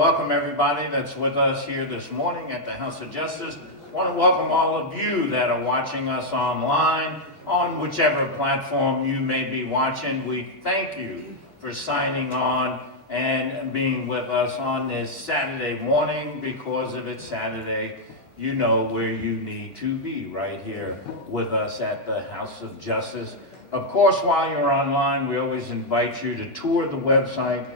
welcome everybody that's with us here this morning at the House of Justice. I want to welcome all of you that are watching us online, on whichever platform you may be watching. We thank you for signing on and being with us on this Saturday morning. Because of it's Saturday, you know where you need to be, right here with us at the House of Justice. Of course, while you're online, we always invite you to tour the website.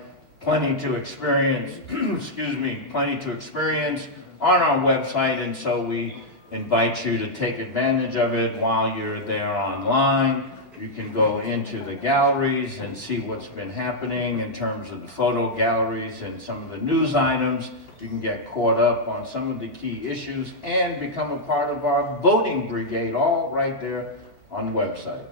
Plenty to experience, plenty to experience on our website, and so we invite you to take advantage of it while you're there online. You can go into the galleries and see what's been happening in terms of the photo galleries and some of the news items. You can get caught up on some of the key issues and become a part of our voting brigade, all right there on the website.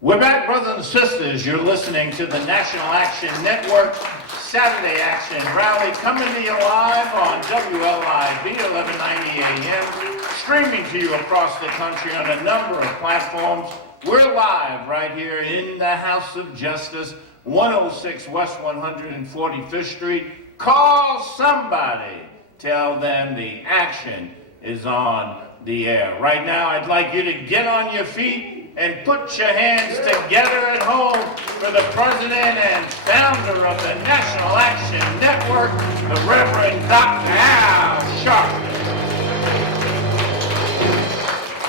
We're back, brothers and sisters. You're listening to the National Action Network Saturday Action Rally, coming to you live on WLIB 1190 AM, streaming to you across the country on a number of platforms. We're live right here in the House of Justice, 106 West 145th Street. Call somebody. Tell them the action is on the air. Right now, I'd like you to get on your feet and put your hands together at home for the president and founder of the National Action Network, the Reverend Dr. Al Sharpton.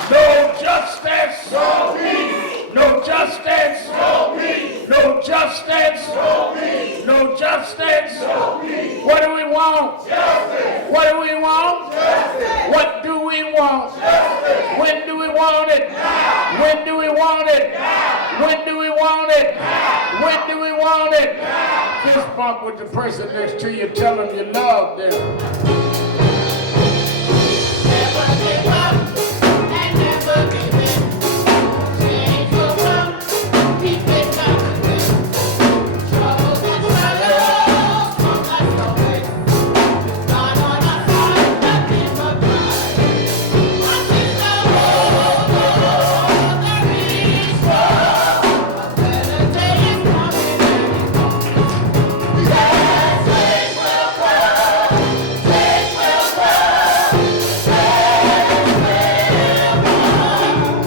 No justice, no peace. No justice, no peace. No justice, no peace. No justice, no peace. What do we want? Justice. What do we want? Justice. What do we want? Justice. When do we want it? Now. When do we want it? Now. When do we want it? Now. When do we want it? Now. Fist bump with the person next to you, tell them you love them. Never give up and never give in. Change your world, keep it coming. Troubles and sorrows come as always. God on our side, nothing but pride. What is the road? There is road. A better day is coming and it's coming. Yes, change will come. Change will come. Change will come.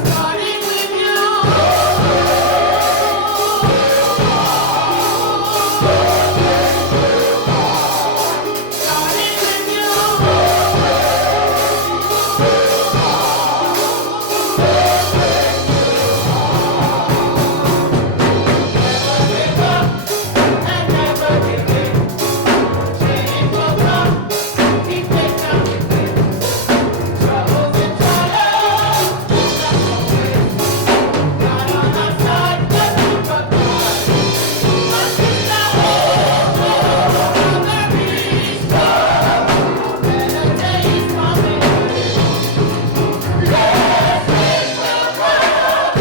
Starting with you. Starting with you. Never give up and never give in. Change will come. Keep it coming. Troubles and sorrows, that's always. God on our side, nothing but pride. What is the hope? There is hope. A better day is coming. Yes, change will come. Change will come.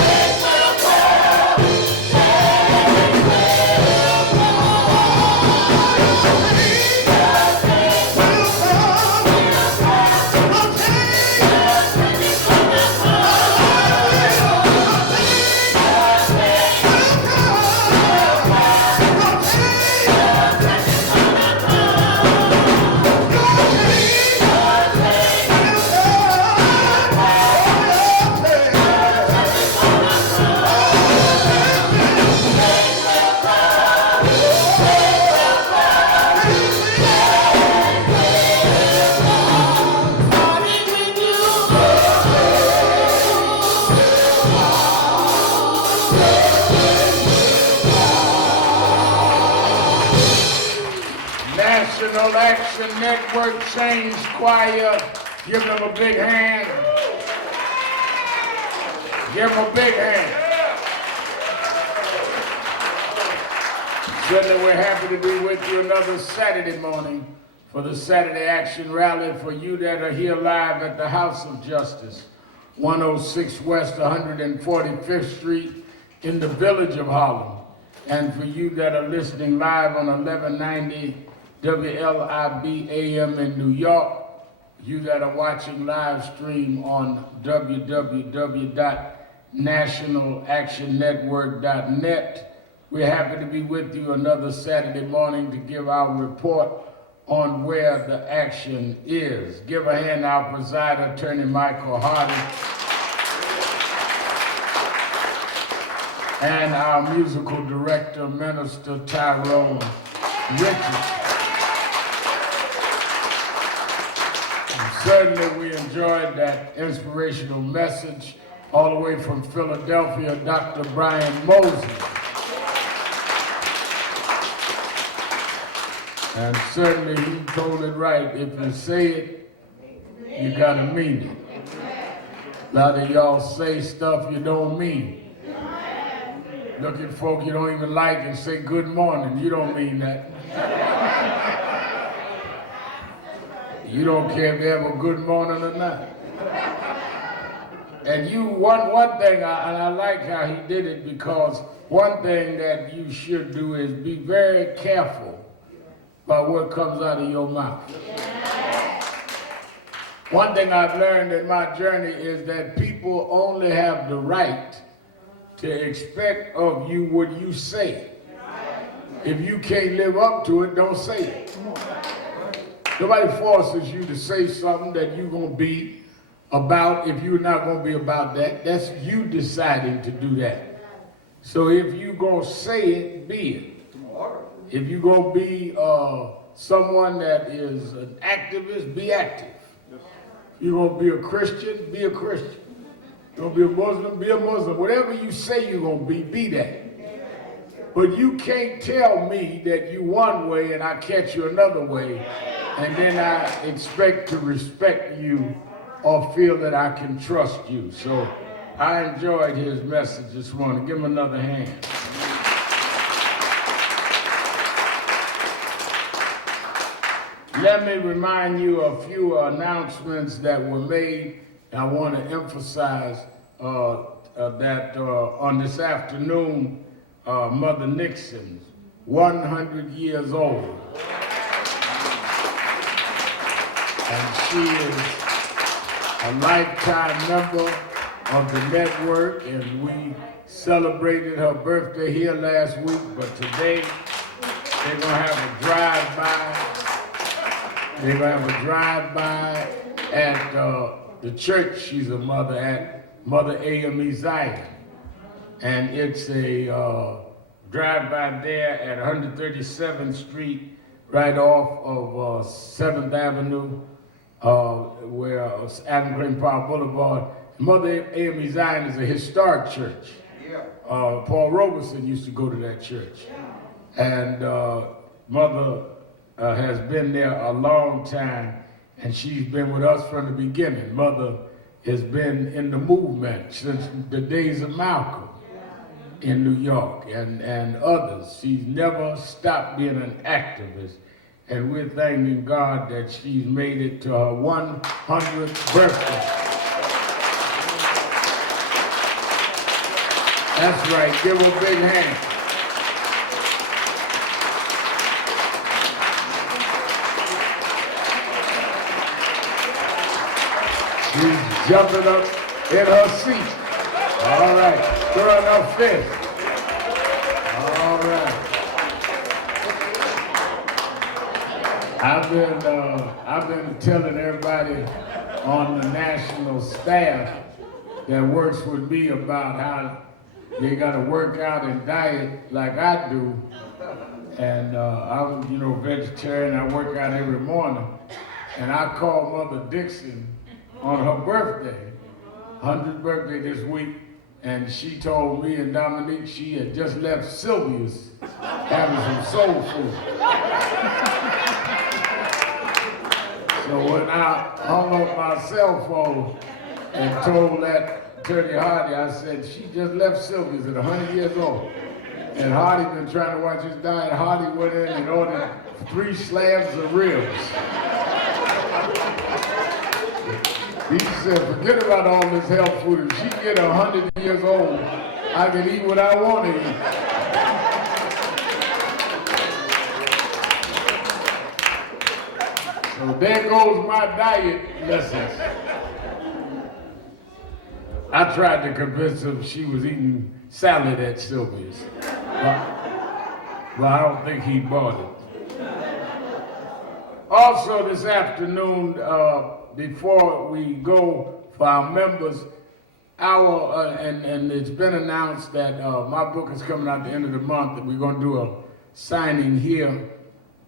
Change will starting with National Action Network Change Choir, give them a big hand. Give them a big hand. Certainly we're happy to be with you another Saturday morning for the Saturday Action Rally for you that are here live at the House of Justice, 106 West 145th Street in the village of Harlem. And for you that are listening live on 1190 WLIB AM in New York, you that are watching live stream on www.nationalactionnetwork.net, We're happy to be with you another Saturday morning to give our report on where the action is. Give a hand to our presider, Attorney Michael Hardy, and our musical director, Minister Tyrone Richards. Certainly we enjoyed that inspirational message all the way from Philadelphia, Dr. Brian Moses. And certainly he told it right. If you say it, you gotta mean it. A lot of y'all say stuff you don't mean. Look at folk you don't even like and say good morning. You don't mean that. You don't care if they have a good morning or not. And one thing, I like how he did it, because one thing that you should do is be very careful about what comes out of your mouth. One thing I've learned in my journey is that people only have the right to expect of you what you say. If you can't live up to it, don't say it. Nobody forces you to say something that you're going to be about if you're not going to be about that. That's you deciding to do that. So if you're going to say it, be it. If you're going to be someone that is an activist, be active. If you're going to be a Christian, be a Christian. You're going to be a Muslim, be a Muslim. Whatever you say you're going to be that. But you can't tell me that you one way and I catch you another way, and then I expect to respect you or feel that I can trust you. So I enjoyed his message this morning. Give him another hand. Let me remind you of a few announcements that were made. I want to emphasize that on this afternoon, Mother Nixon's 100 years old. And she is a lifetime member of the network, and we celebrated her birthday here last week, but today they're gonna have a drive-by. They're gonna have a drive-by at the church she's a mother at, Mother AME Zion. And it's a drive-by there at 137th Street, right off of 7th Avenue, where Adam Green Park Boulevard. Mother AME Zion is a historic church. Paul Robeson used to go to that church. And Mother has been there a long time, and she's been with us from the beginning. Mother has been in the movement since the days of Malcolm in New York and others. She's never stopped being an activist, and we're thanking God that she's made it to her 100th birthday. That's right, give her a big hand. She's jumping up in her seat. All right, throwing her fist. All right. I've been telling everybody on the national staff that works with me about how they got to work out and diet like I do. And I'm, vegetarian. I work out every morning. And I called Mother Dixon on her birthday, 100th birthday this week, and she told me and Dominique she had just left Sylvia's having some soul food. So when I hung up my cell phone and told that Attorney Hardy, I said, she just left Sylvia's at 100 years old. And Hardy been trying to watch his diet. Hardy went in and ordered 3 slabs of ribs. He said, forget about all this health food. If she get 100 years old, I can eat what I want to eat. So there goes my diet lessons. I tried to convince her she was eating salad at Sylvia's. Well, I don't think he bought it. Also this afternoon, before we go for our members, and it's been announced that my book is coming out at the end of the month, and we're going to do a signing here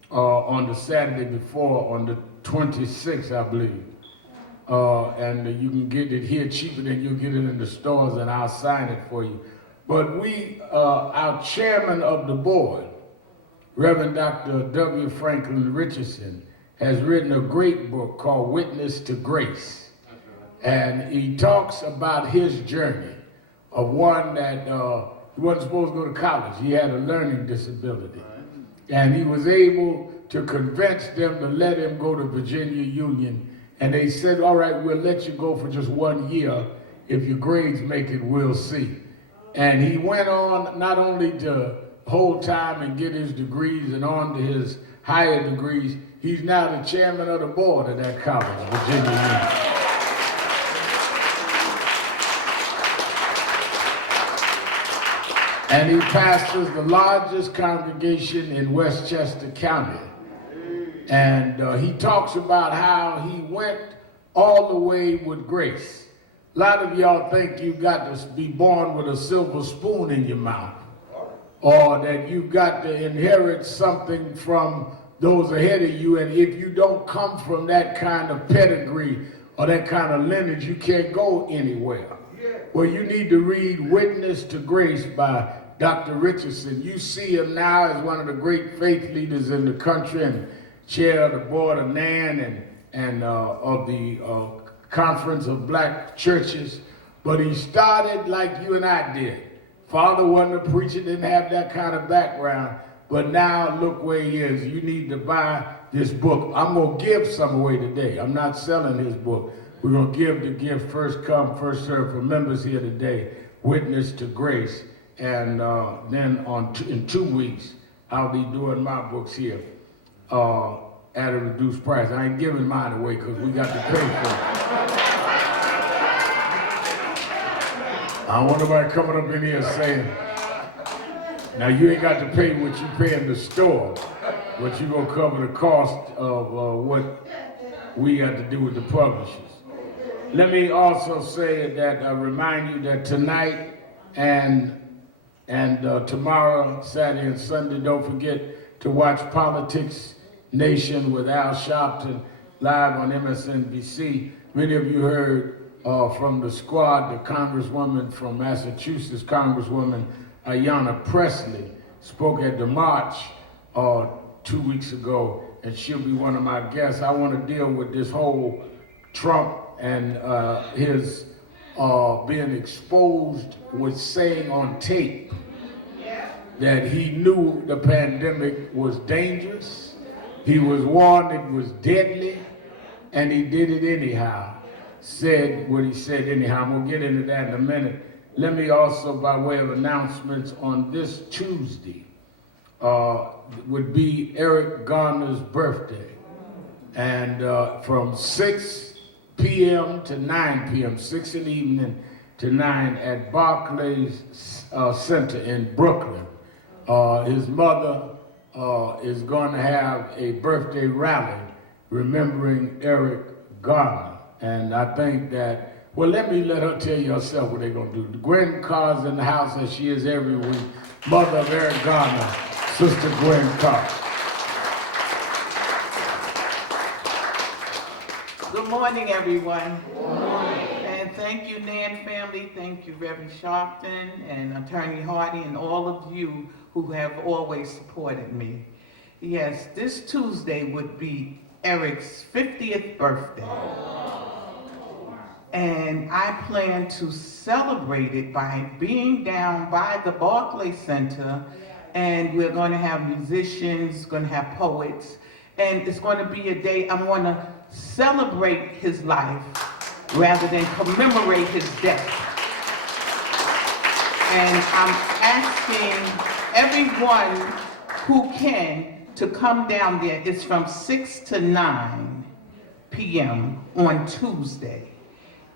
on the Saturday before, on the 26th, I believe. And you can get it here cheaper than you'll get it in the stores, and I'll sign it for you. But our chairman of the board, Reverend Dr. W. Franklin Richardson, has written a great book called Witness to Grace. And he talks about his journey of one that he wasn't supposed to go to college. He had a learning disability. And he was able to convince them to let him go to Virginia Union. And they said, all right, we'll let you go for just 1 year. If your grades make it, we'll see. And he went on not only to hold time and get his degrees and on to his higher degrees, he's now the chairman of the board of that college, Virginia Union. And he pastors the largest congregation in Westchester County. And he talks about how he went all the way with grace. A lot of y'all think you've got to be born with a silver spoon in your mouth, or that you've got to inherit something from those ahead of you, and if you don't come from that kind of pedigree or that kind of lineage, you can't go anywhere. Well, you need to read Witness to Grace by Dr. Richardson. You see him now as one of the great faith leaders in the country and chair of the board of NAN and of the Conference of Black Churches. But he started like you and I did. Father wasn't a preacher, didn't have that kind of background, but now look where he is. You need to buy this book. I'm going to give some away today. I'm not selling his book. We're going to give the gift first come, first serve for members here today, Witness to Grace. And then in 2 weeks, I'll be doing my books here at a reduced price. I ain't giving mine away because we got to pay for it. I don't want nobody coming up in here saying, now you ain't got to pay what you pay in the store, but you're going to cover the cost of what we got to do with the publishers. Let me also say that I remind you that tonight and tomorrow, Saturday and Sunday, don't forget to watch Politics Nation with Al Sharpton live on MSNBC. Many of you heard from the squad, the Congresswoman from Massachusetts, Congresswoman Ayanna Pressley, spoke at the march 2 weeks ago, and she'll be one of my guests. I want to deal with this whole Trump and his being exposed with saying on tape that he knew the pandemic was dangerous, he was warned it was deadly, and he did it anyhow. Said what he said anyhow. I'm going to get into that in a minute. Let me also, by way of announcements, on this Tuesday would be Eric Garner's birthday. And from 6 p.m. to 9 p.m., 6 in the evening to 9 at Barclays Center in Brooklyn. His mother is going to have a birthday rally remembering Eric Garner. And I think that, well, let her tell you herself what they're going to do. Gwen Carr's in the house as she is every week. Mother of Eric Garner, Sister Gwen Carr. Good morning, everyone. Good morning. And thank you, Nan family. Thank you, Reverend Sharpton and Attorney Hardy and all of you who have always supported me. Yes, this Tuesday would be Eric's 50th birthday. And I plan to celebrate it by being down by the Barclays Center, and we're going to have musicians, going to have poets, and it's going to be a day I want to celebrate his life rather than commemorate his death. And I'm asking everyone who can to come down there. It's from 6 to 9 p.m. on Tuesday.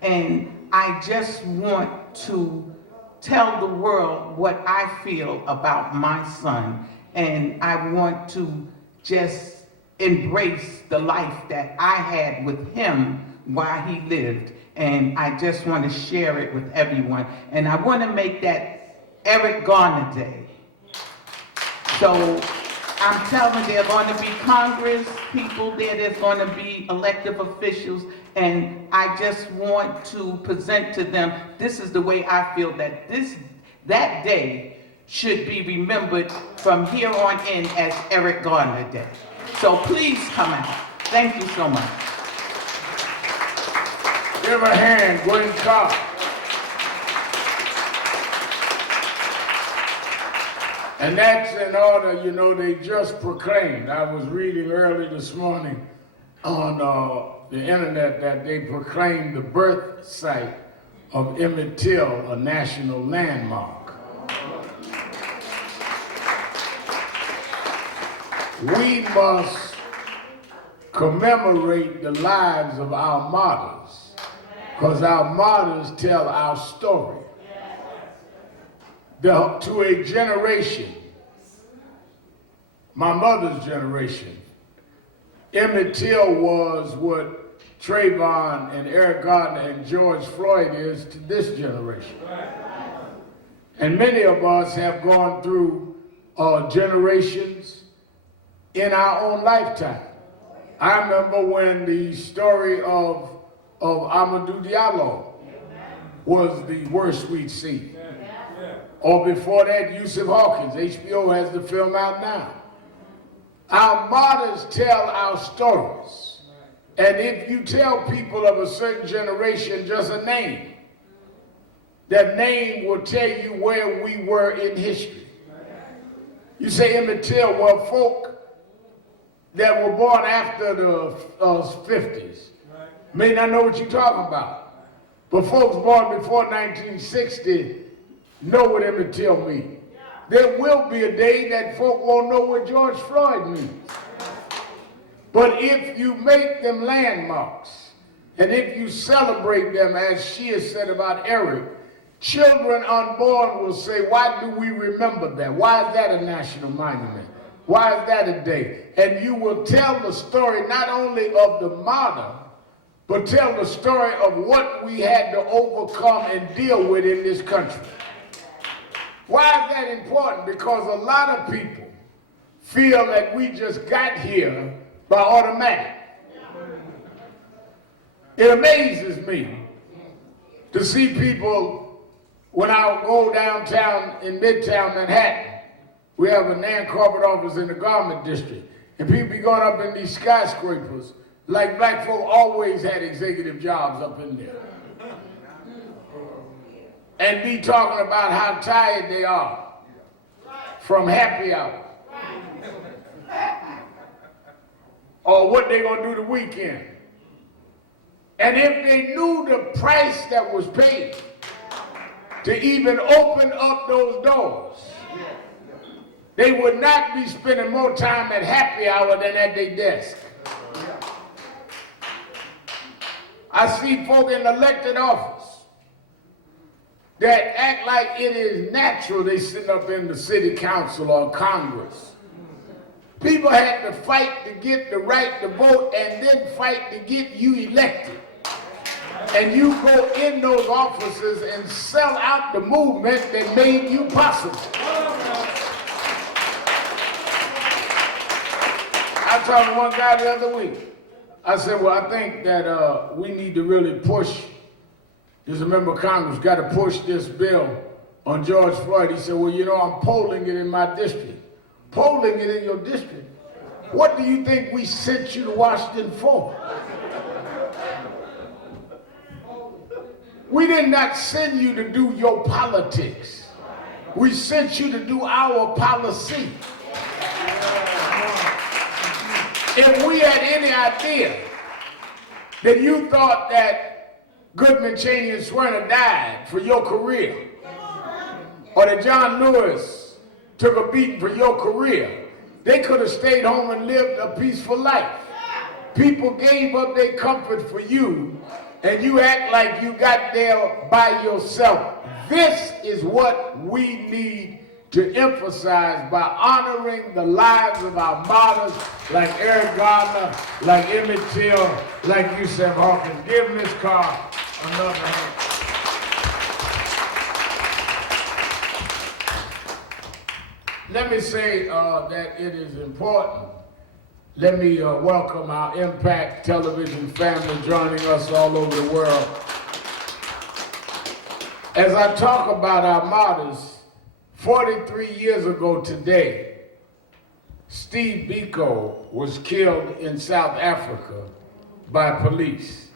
And I just want to tell the world what I feel about my son And I want to just embrace the life that I had with him while he lived. And I just want to share it with everyone. And I want to make that Eric Garner Day. So I'm telling you, there are going to be Congress people there, there's going to be elected officials, and I just want to present to them, this is the way I feel that that day should be remembered from here on in as Eric Garner Day. So please come out. Thank you so much. Give a hand, Gwen Carr. And that's in order, you know, they just proclaimed. I was reading early this morning on the internet that they proclaimed the birth site of Emmett Till a national landmark. We must commemorate the lives of our martyrs, because our martyrs tell our story. To a generation, my mother's generation, Emmett Till was what Trayvon and Eric Garner and George Floyd is to this generation. And many of us have gone through generations in our own lifetime. I remember when the story of Amadou Diallo was the worst we'd seen. Or before that, Yusuf Hawkins. HBO has the film out now. Our martyrs tell our stories. And if you tell people of a certain generation just a name, that name will tell you where we were in history. You say Emmett Till, well, folk that were born after the 50s may not know what you're talking about. But folks born before 1960 know what Emmett Till means. There will be a day that folk won't know what George Floyd means. But if you make them landmarks, and if you celebrate them, as she has said about Eric, children unborn will say, why do we remember that? Why is that a national monument? Why is that a day? And you will tell the story not only of the martyr, but tell the story of what we had to overcome and deal with in this country. Why is that important? Because a lot of people feel that we just got here by automatic. It amazes me to see people, when I go downtown in Midtown Manhattan, we have a NAN corporate office in the garment district, and people be going up in these skyscrapers like black folk always had executive jobs up in there. And be talking about how tired they are from happy hour. Or what they're gonna do the weekend. And if they knew the price that was paid to even open up those doors, they would not be spending more time at happy hour than at their desk. I see folk in elected office that act like it is natural they sit up in the city council or Congress. People had to fight to get the right to vote and then fight to get you elected. And you go in those offices and sell out the movement that made you possible. I talked to one guy the other week. I said, well, I think that we need to really push. There's a member of Congress got to push this bill on George Floyd. He said, well, you know, I'm polling it in my district. Polling it in your district? What do you think we sent you to Washington for? We did not send you to do your politics. We sent you to do our policy. If we had any idea that you thought that Goodman, Cheney, and Swerner died for your career, or that John Lewis took a beating for your career, they could have stayed home and lived a peaceful life. People gave up their comfort for you, and you act like you got there by yourself. This is what we need to emphasize by honoring the lives of our martyrs like Eric Gardner, like Emmett Till, like Yusef Hawkins. Give Ms. Carr another hand. Let me say that it is important. Let me welcome our Impact Television family joining us all over the world. As I talk about our martyrs, 43 years ago today, Steve Biko was killed in South Africa by police.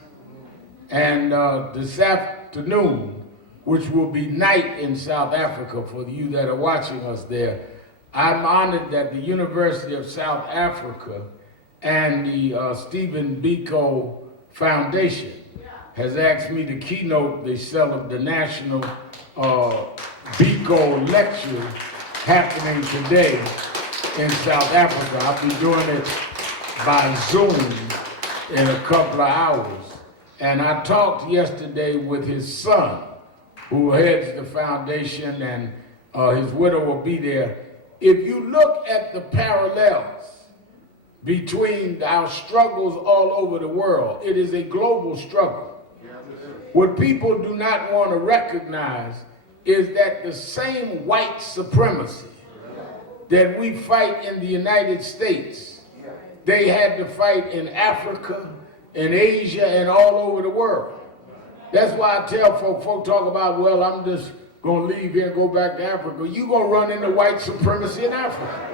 And this afternoon, which will be night in South Africa for you that are watching us there, I'm honored that the University of South Africa and the Stephen Biko Foundation has asked me to keynote the National Biko Lecture happening today in South Africa. I'll be doing it by Zoom in a couple of hours. And I talked yesterday with his son, who heads the foundation, and his widow will be there. If you look at the parallels between our struggles all over the world, it is a global struggle. What people do not want to recognize is that the same white supremacy that we fight in the United States, they had to fight in Africa, in Asia, and all over the world. That's why I tell folk talk about, well, I'm just going to leave here and go back to Africa. You're going to run into white supremacy in Africa.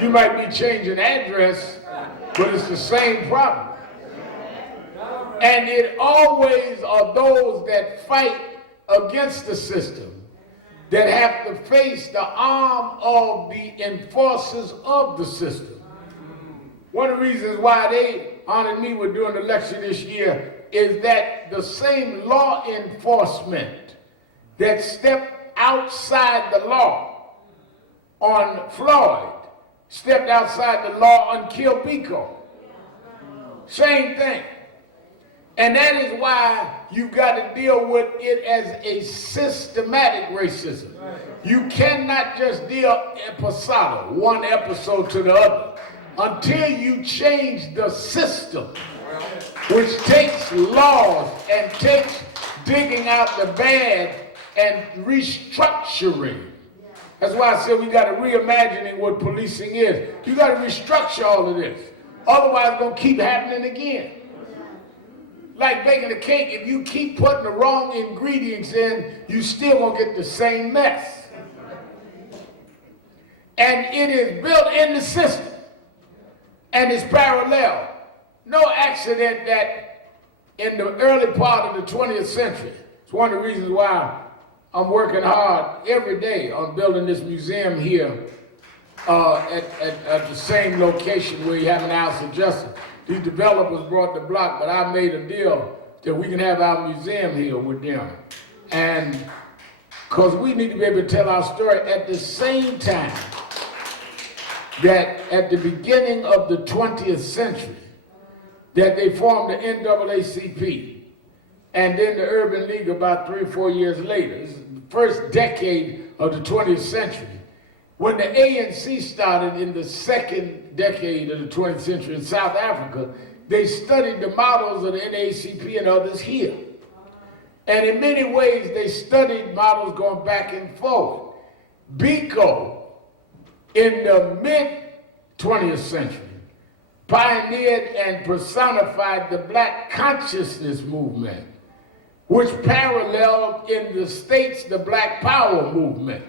You might be changing address, but it's the same problem. And it always are those that fight against the system that have to face the arm of the enforcers of the system. One of the reasons why they honored me with doing the lecture this year is that the same law enforcement that stepped outside the law on Floyd stepped outside the law on Kill Biko. Same thing. And that is why you got to deal with it as a systematic racism. You cannot just deal episodic, one episode to the other, until you change the system, which takes laws and takes digging out the bad and restructuring. That's why I said we got to reimagining what policing is. You got to restructure all of this. Otherwise, it's going to keep happening again. Like baking a cake, if you keep putting the wrong ingredients in, you still going to get the same mess. And it is built in the system. And it's parallel. No accident that in the early part of the 20th century, it's one of the reasons why I'm working hard every day on building this museum here at the same location where you have an House of Justice. These developers brought the block, but I made a deal that we can have our museum here with them. And because we need to be able to tell our story at the same time that at the beginning of the 20th century, that they formed the NAACP, and then the Urban League about 3 or 4 years later. This is the first decade of the 20th century. When the ANC started in the second decade of the 20th century in South Africa, they studied the models of the NAACP and others here. And in many ways, they studied models going back and forward. Biko, in the mid-20th century, pioneered and personified the Black consciousness movement, which paralleled in the States the Black Power movement.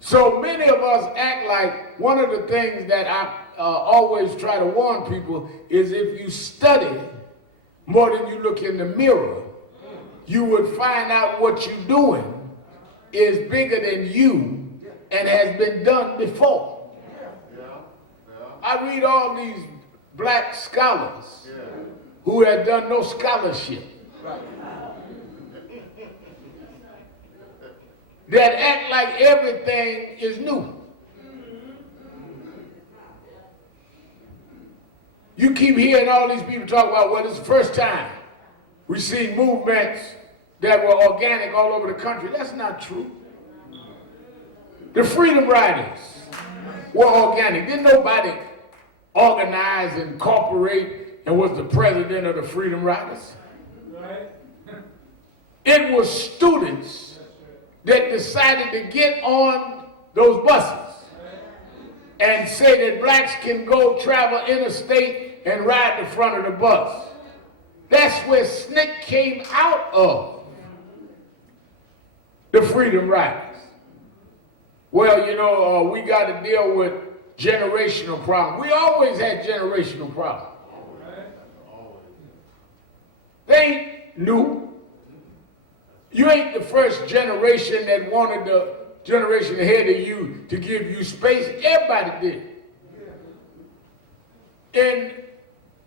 So many of us act like one of the things that I always try to warn people is if you study more than you look in the mirror, you would find out what you're doing is bigger than you and has been done before. I read all these black scholars who had done no scholarship that act like everything is new. You keep hearing all these people talk about, well, it's the first time we see movements that were organic all over the country. That's not true. The Freedom Riders were organic. Didn't nobody organize, incorporate, and was the president of the Freedom Riders? It was students that decided to get on those buses and say that blacks can go travel interstate and ride the front of the bus. That's where SNCC came out of, the Freedom Riders. Well, you know, we got to deal with generational problems. We always had generational problems. They ain't new. You ain't the first generation that wanted the generation ahead of you to give you space. Everybody did. In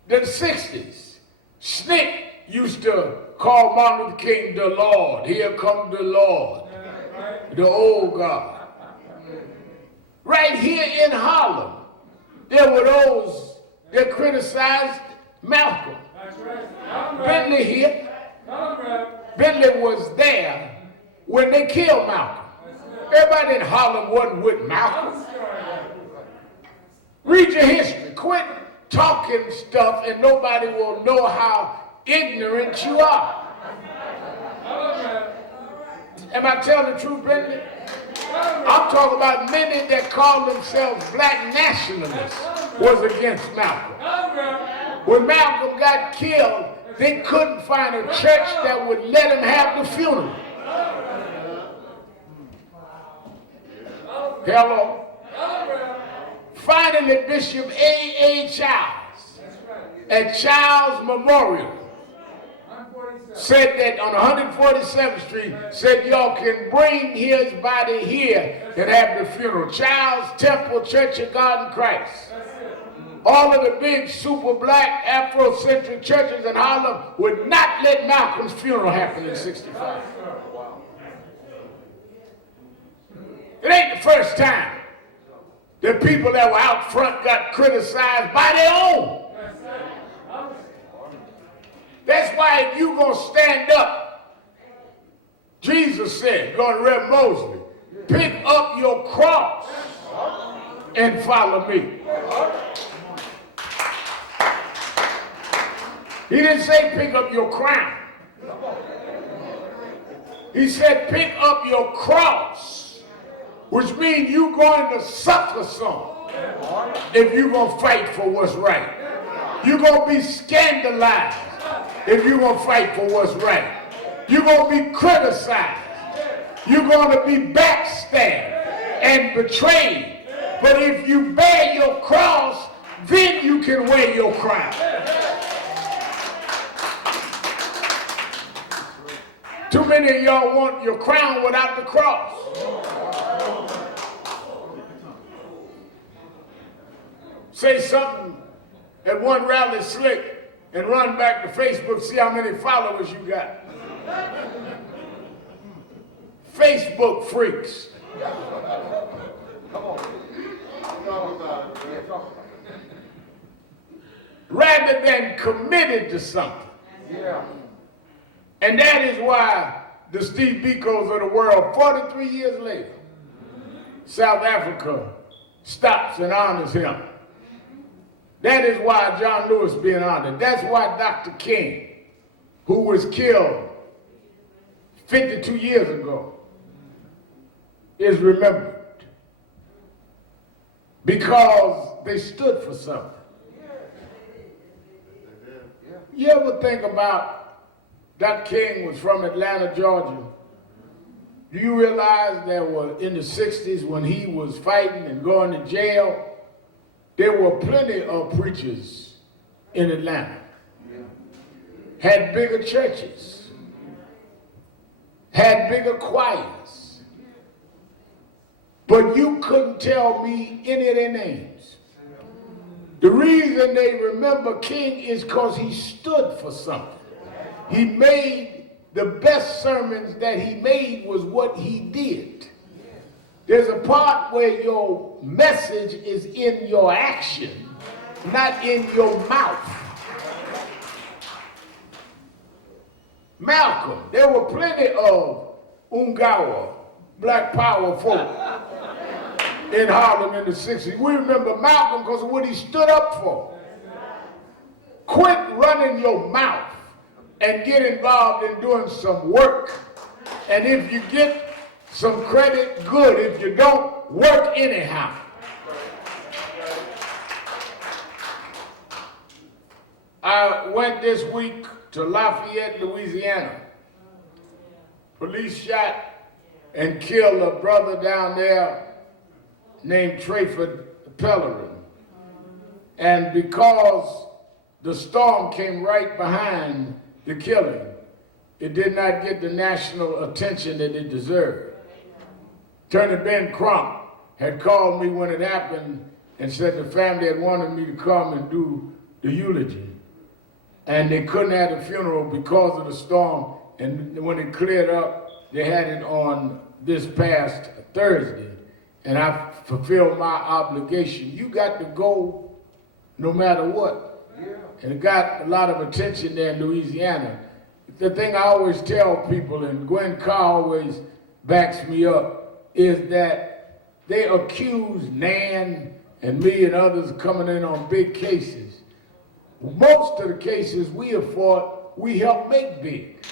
the 60s, SNCC used to call Martin Luther King the Lord. Here come the Lord, the old God. Right here in Harlem, there were those that criticized Malcolm. Bentley here. Bentley was there when they killed Malcolm. Everybody in Harlem wasn't with Malcolm. Read your history. Quit talking stuff and nobody will know how ignorant you are. Am I telling the truth, Bentley? I'm talking about many that call themselves black nationalists was against Malcolm. When Malcolm got killed, they couldn't find a church that would let him have the funeral. Hello? Finally, Bishop A.A. Childs at Childs Memorial said that on 147th Street, said y'all can bring his body here and have the funeral. Childs Temple Church of God in Christ. All of the big super black Afrocentric churches in Harlem would not let Malcolm's funeral happen in 65. It ain't the first time that people that were out front got criticized by their own. That's why if you gonna stand up, Jesus said, going to Rev Mosley, pick up your cross and follow me. He didn't say pick up your crown. He said pick up your cross, which means you're going to suffer some if you're going to fight for what's right. You're going to be scandalized if you're going to fight for what's right. You're going to be criticized. You're going to be backstabbed and betrayed. But if you bear your cross, then you can wear your crown. Too many of y'all want your crown without the cross. Say something at one rally slick and run back to Facebook, see how many followers you got. Facebook freaks. Rather than committed to something. And that is why the Steve Bikos of the world, 43 years later, South Africa stops and honors him. That is why John Lewis being honored. That's why Dr. King, who was killed 52 years ago, is remembered. Because they stood for something. You ever think about Dr. King was from Atlanta, Georgia? Do you realize that in the 60s when he was fighting and going to jail, there were plenty of preachers in Atlanta, had bigger churches, had bigger choirs, but you couldn't tell me any of their names. The reason they remember King is because he stood for something. He made the best sermons that he made was what he did. There's a part where your message is in your action, not in your mouth. Malcolm. There were plenty of Ungawa, Black Power folk in Harlem in the 60s. We remember Malcolm because of what he stood up for. Quit running your mouth and get involved in doing some work. And if you get some credit, good. If you don't, work anyhow. I went this week to Lafayette, Louisiana. Police shot and killed a brother down there named Trayford Pellerin. And because the storm came right behind the killing, it did not get the national attention that it deserved. Attorney Ben Crump had called me when it happened and said the family had wanted me to come and do the eulogy. And they couldn't have the funeral because of the storm. And when it cleared up, they had it on this past Thursday. And I fulfilled my obligation. You got to go no matter what. And it got a lot of attention there in Louisiana. The thing I always tell people, and Gwen Carr always backs me up, is that they accuse Nan and me and others coming in on big cases. Most of the cases we have fought, we help make big.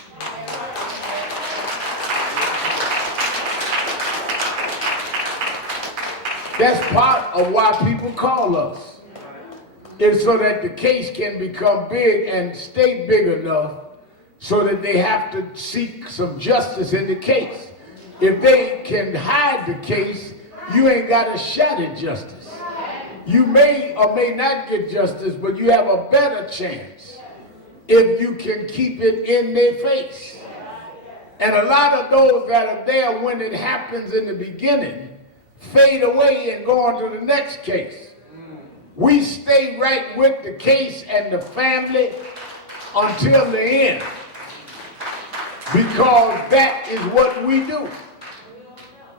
That's part of why people call us. It's so that the case can become big and stay big enough so that they have to seek some justice in the case. If they can hide the case, you ain't got a shot at justice. You may or may not get justice, but you have a better chance if you can keep it in their face. And a lot of those that are there when it happens in the beginning fade away and go on to the next case. We stay right with the case and the family until the end, because that is what we do.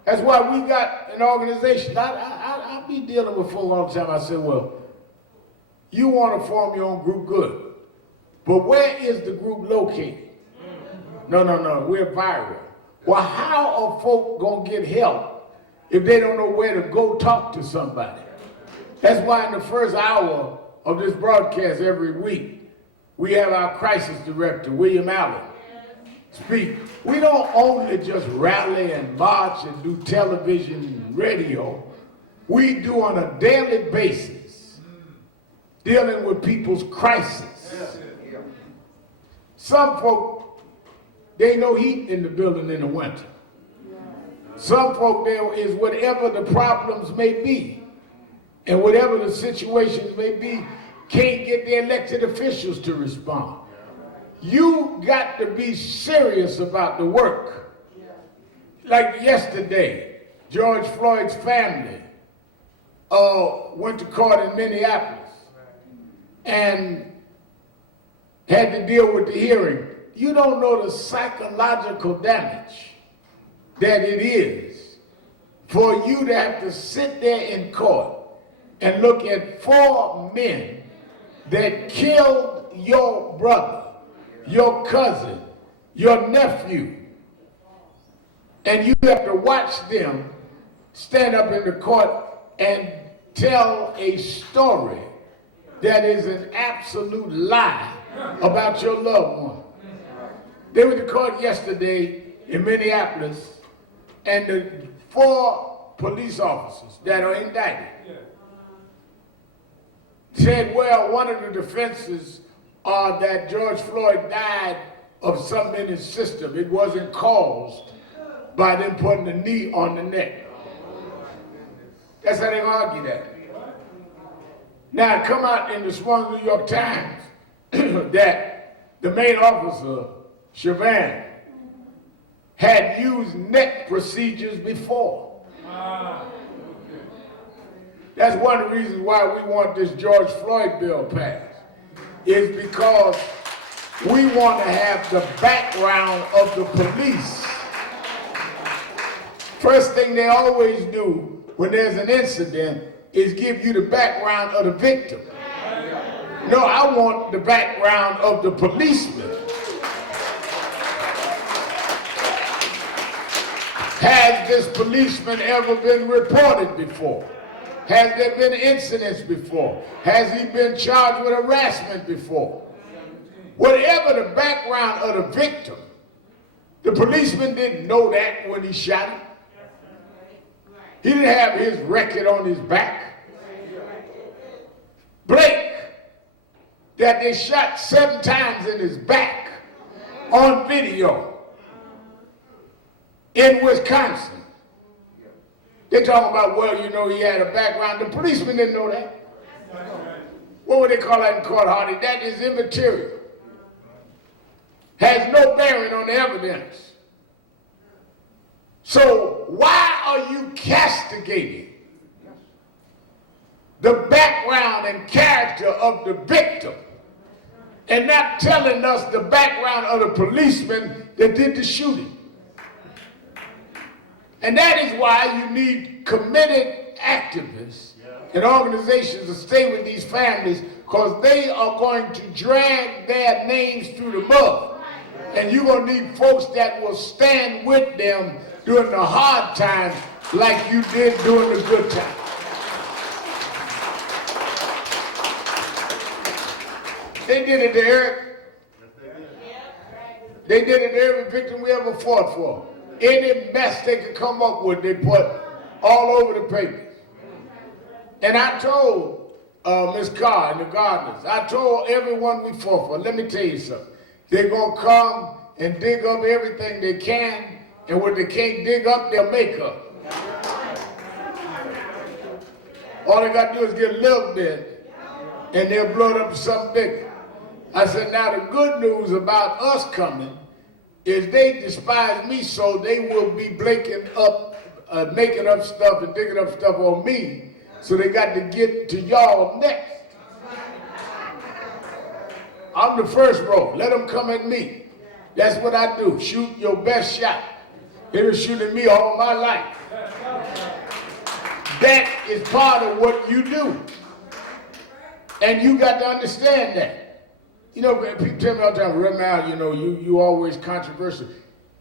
That's why we got an organization. I be dealing with folks all the time. I say, well, you want to form your own group, good. But where is the group located? No, we're viral. Well, how are folk going to get help if they don't know where to go talk to somebody? That's why in the first hour of this broadcast every week, we have our crisis director, William Allen, speak. We don't only just rally and march and do television and radio. We do on a daily basis, dealing with people's crisis. Some folk, they no heat in the building in the winter. Some folk, there is whatever the problems may be, and whatever the situations may be, can't get the elected officials to respond. You got to be serious about the work. Like yesterday, George Floyd's family went to court in Minneapolis and had to deal with the hearing. You don't know the psychological damage that it is for you to have to sit there in court and look at 4 men that killed your brother, your cousin, your nephew, and you have to watch them stand up in the court and tell a story that is an absolute lie about your loved one. They went to court yesterday in Minneapolis, and the 4 police officers that are indicted said, well, one of the defenses are that George Floyd died of something in his system. It wasn't caused by them putting the knee on the neck. That's how they argue that. Now, it come out in this one New York Times that the main officer, Chauvin, had used neck procedures before. That's one of the reasons why we want this George Floyd bill passed, is because we want to have the background of the police. First thing they always do when there's an incident is give you the background of the victim. No, I want the background of the policeman. Has this policeman ever been reported before? Has there been incidents before? Has he been charged with harassment before? Whatever the background of the victim, the policeman didn't know that when he shot him. He didn't have his record on his back. Blake, that they shot 7 times in his back on video in Wisconsin. They talking about, well, you know, he had a background. The policeman didn't know that. What would they call that in court, Hardy? That is immaterial. Has no bearing on the evidence. So why are you castigating the background and character of the victim and not telling us the background of the policeman that did the shooting? And that is why you need committed activists and organizations to stay with these families, because they are going to drag their names through the mud. And you're going to need folks that will stand with them during the hard times like you did during the good times. They did it to Eric. They did it to every victim we ever fought for. Any mess they could come up with, they put all over the papers. And I told Ms. Carr and the gardeners, I told everyone we fought for, let me tell you something. They're going to come and dig up everything they can, and what they can't dig up, they'll make up. All they got to do is get a little bit, and they'll blow it up to something bigger. I said, now the good news about us coming is they despise me, so they will be making up stuff and digging up stuff on me, so they got to get to y'all next. I'm the first row. Let them come at me. That's what I do. Shoot your best shot. They been shooting me all my life. That is part of what you do. And you got to understand that. You know, people tell me all the time, Remal, you know, you always controversial.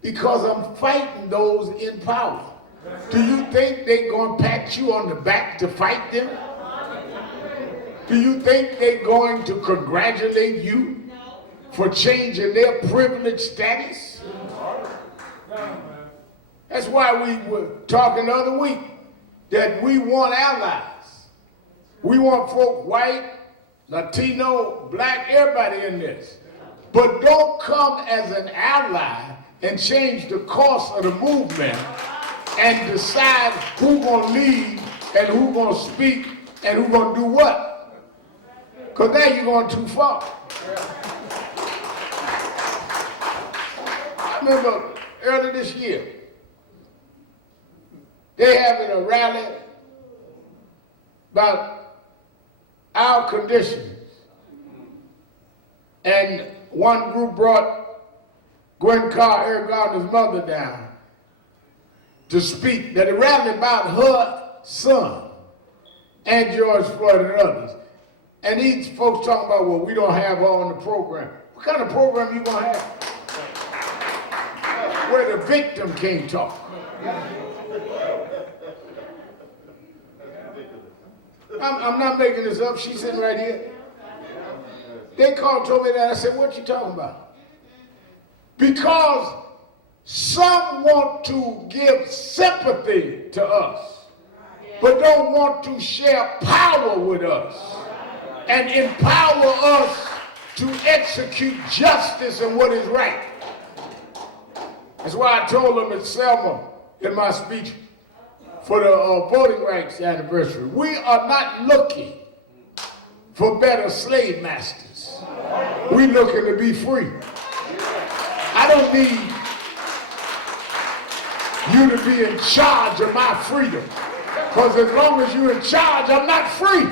Because I'm fighting those in power. Do you think they're going to pat you on the back to fight them? Do you think they're going to congratulate you for changing their privileged status? That's why we were talking the other week that we want allies. We want folk, white, Latino, black, everybody in this. But don't come as an ally and change the course of the movement and decide who's going to lead and who's going to speak and who's going to do what. Because now you're going too far. I remember early this year, they having a rally about our conditions. And one group brought Gwen Carr, Eric Gardner's mother, down to speak at a rally about her son and George Floyd and others. And these folks talking about, well, we don't have her on the program. What kind of program you gonna have? Where the victim can't talk. I'm not making this up. She's sitting right here. They called, told me that. I said, what you talking about? Because some want to give sympathy to us, but don't want to share power with us and empower us to execute justice and what is right. That's why I told them at Selma in my speech for the voting rights anniversary, we are not looking for better slave masters. We're looking to be free. I don't need you to be in charge of my freedom, because as long as you're in charge, I'm not free.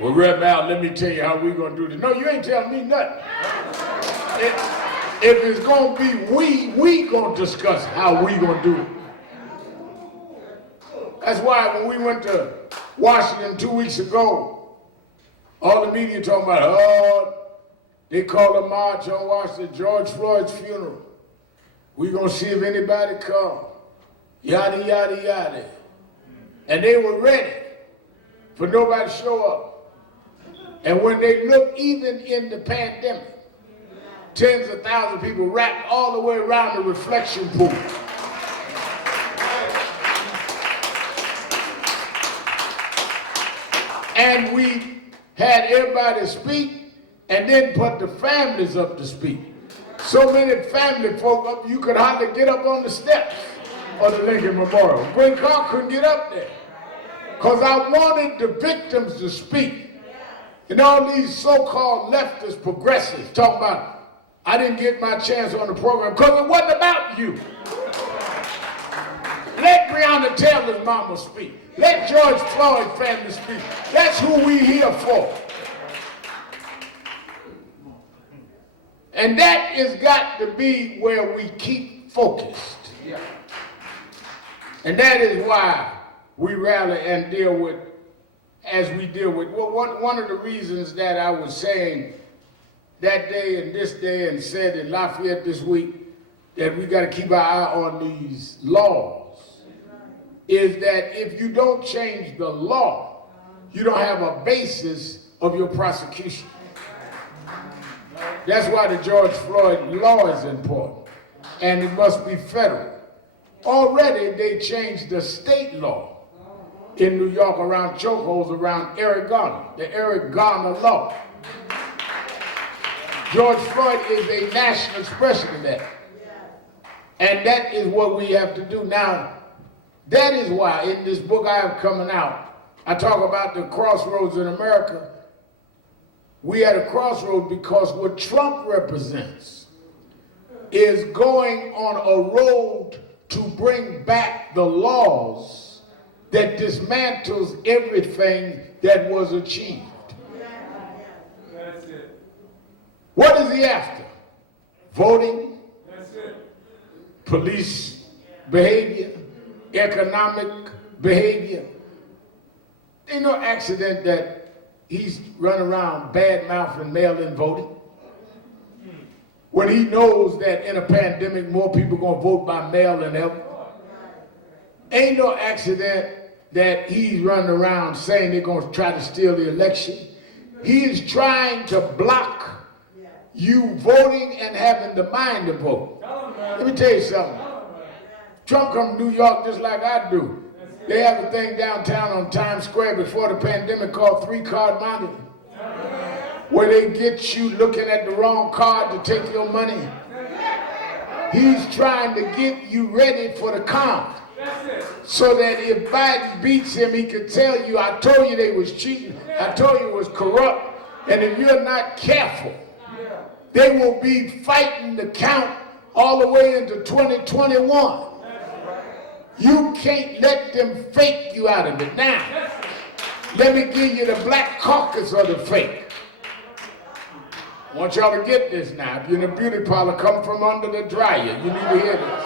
Well, Red Mal, let me tell you how we're going to do this. No, you ain't telling me nothing. If it's going to be we going to discuss how we going to do it. That's why when we went to Washington 2 weeks ago, all the media talking about, They called a march on Washington, George Floyd's funeral. We gonna see if anybody come. Yada, yada, yada. And they were ready for nobody to show up. And when they looked, even in the pandemic, tens of thousands of people wrapped all the way around the reflection pool. And we had everybody speak and then put the families up to speak. So many family folk up, you could hardly get up on the steps of the Lincoln Memorial. Gwen Carr couldn't get up there. Because I wanted the victims to speak. And all these so-called leftist progressives talking about, I didn't get my chance on the program because it wasn't about you. Let Breonna Taylor's mama speak. Let George Floyd family speak. That's who we here for. And that has got to be where we keep focused. And that is why we rally and deal with, as we deal with. Well, one of the reasons that I was saying that day and this day and said in Lafayette this week that we got to keep our eye on these laws is that if you don't change the law, you don't have a basis of your prosecution. That's why the George Floyd law is important, and it must be federal. Already they changed the state law in New York around chokeholds around Eric Garner, the Eric Garner law. George Floyd is a national expression of that. And that is what we have to do. Now, that is why in this book I have coming out, I talk about the crossroads in America. We at a crossroads because what Trump represents is going on a road to bring back the laws that dismantles everything that was achieved. That's it. What is he after? Voting, That's it. police behavior, economic behavior. Ain't no accident that he's running around bad-mouthing mail-in voting. When he knows that in a pandemic more people gonna vote by mail than ever. Ain't no accident that he's running around saying they're gonna try to steal the election. He is trying to block you voting and having the mind to vote. Let me tell you something. Trump come to New York just like I do. They have a thing downtown on Times Square before the pandemic called 3-card Monday, where they get you looking at the wrong card to take your money. He's trying to get you ready for the count, so that if Biden beats him, he can tell you, I told you they was cheating, I told you it was corrupt, and if you're not careful, they will be fighting the count all the way into 2021. You can't let them fake you out of it. Now, let me give you the black caucus of the fake. I want y'all to get this now. If you're in a beauty parlor, come from under the dryer. You need to hear this.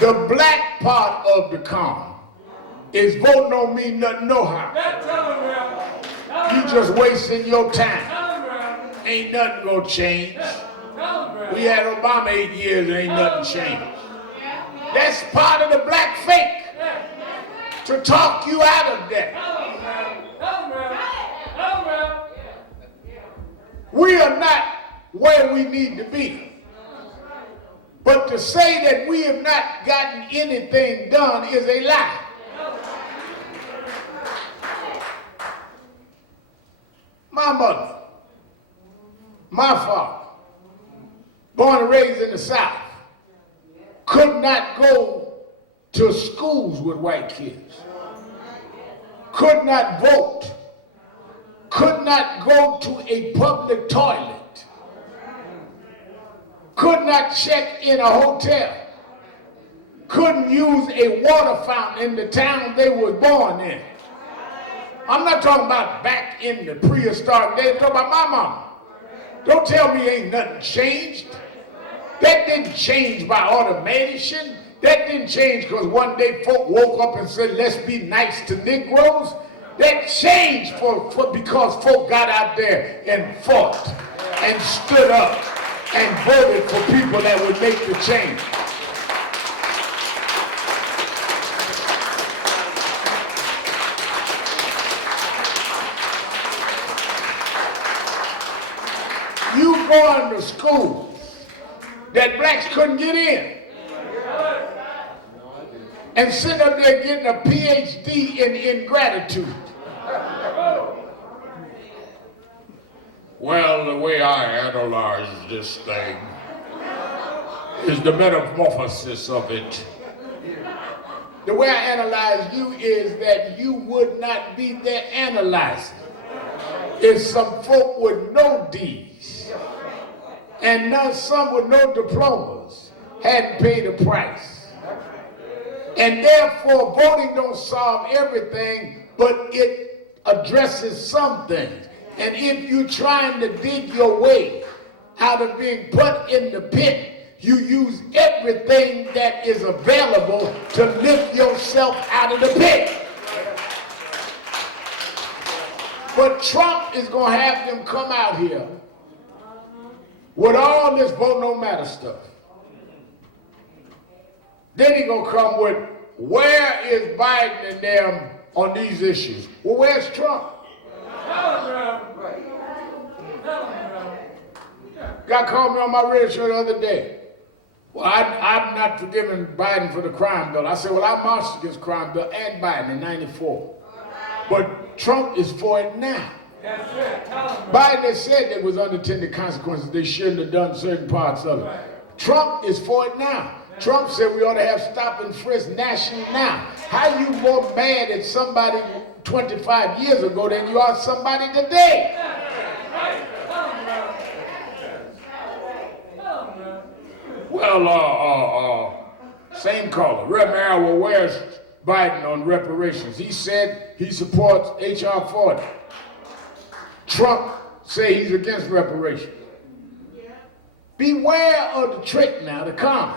The black part of the con is voting on me nothing no how. You just wasting your time. Ain't nothing gonna change. We had Obama 8 years and ain't nothing changed. That's part of the black fake, to talk you out of that. We are not where we need to be. But to say that we have not gotten anything done is a lie. My mother, my father, born and raised in the South, could not go to schools with white kids, could not vote, could not go to a public toilet, could not check in a hotel, couldn't use a water fountain in the town they were born in. I'm not talking about back in the prehistoric days, I'm talking about my mama. Don't tell me ain't nothing changed. That didn't change by automation. That didn't change because one day folk woke up and said, let's be nice to Negroes. That changed because folk got out there and fought and stood up and voted for people that would make the change. You going to schools that blacks couldn't get in, and sitting up there getting a PhD in ingratitude. Well, the way I analyze this thing is the metamorphosis of it. The way I analyze you is that you would not be there analyzing if some folk with no D's and now some with no diplomas hadn't paid a price. And therefore, voting don't solve everything, but it addresses some things. And if you're trying to dig your way out of being put in the pit, you use everything that is available to lift yourself out of the pit. But Trump is going to have them come out here with all this vote no matter stuff. Then he going to come with, where is Biden and them on these issues? Well, where's Trump? Guy called me on my radio show the other day. Well, I'm not forgiving Biden for the crime bill. I said, well, I marched against crime bill and Biden in '94. But Trump is for it now. Biden has said there was unintended consequences. They shouldn't have done certain parts of it. Trump is for it now. Trump said we ought to have stop and frisk nationally now. How you more mad at somebody 25 years ago than you are somebody today? Well, same caller. Reverend Arrow, where's Biden on reparations? He said he supports H.R. 40. Trump say he's against reparations. Beware of the trick now to come,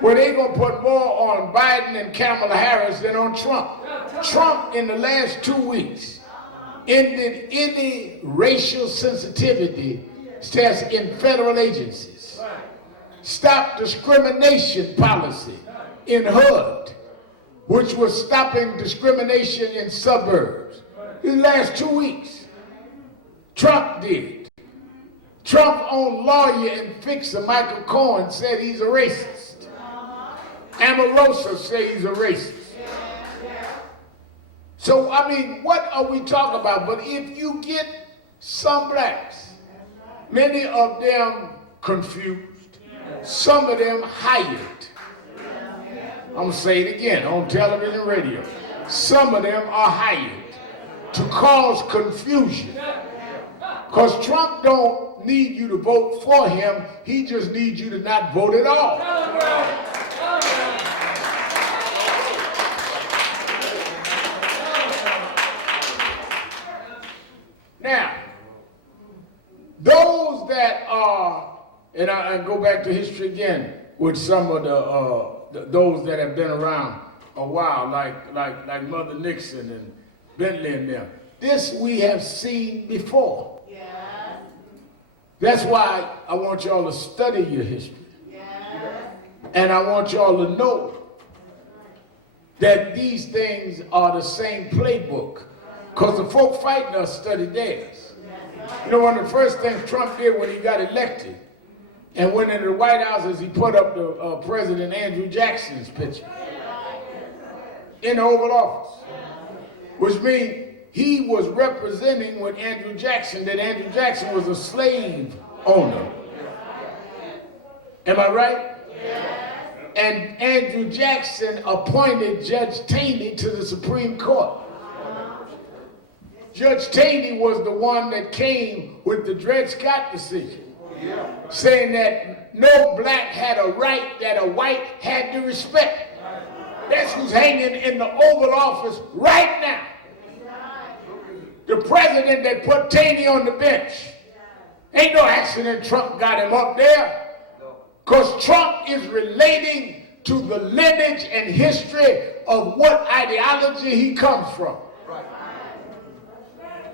where they gonna put more on Biden and Kamala Harris than on Trump. Trump in the last 2 weeks ended any racial sensitivity tests in federal agencies. Stop discrimination policy in HUD, which was stopping discrimination in suburbs. In the last 2 weeks, Trump did. Trump's own lawyer and fixer, Michael Cohen, said he's a racist. Omarosa say he's a racist. So, I mean, what are we talking about? But if you get some blacks, many of them confused, some of them hired. I'm going to say it again on television and radio. Some of them are hired to cause confusion. Because Trump don't need you to vote for him. He just needs you to not vote at all. Now, those that are, and I go back to history again with some of those that have been around a while, like Mother Nixon and Bentley and them. This we have seen before. That's why I want y'all to study your history. And I want y'all to know that these things are the same playbook. Because the folk fighting us study theirs. You know, one of the first things Trump did when he got elected and went into the White House is he put up the President Andrew Jackson's picture in the Oval Office. Which means he was representing with Andrew Jackson that Andrew Jackson was a slave owner. Am I right? And Andrew Jackson appointed Judge Taney to the Supreme Court. Judge Taney was the one that came with the Dred Scott decision, saying that no black had a right that a white had to respect. That's who's hanging in the Oval Office right now. The president that put Taney on the bench. Ain't no accident Trump got him up there. Because Trump is relating to the lineage and history of what ideology he comes from.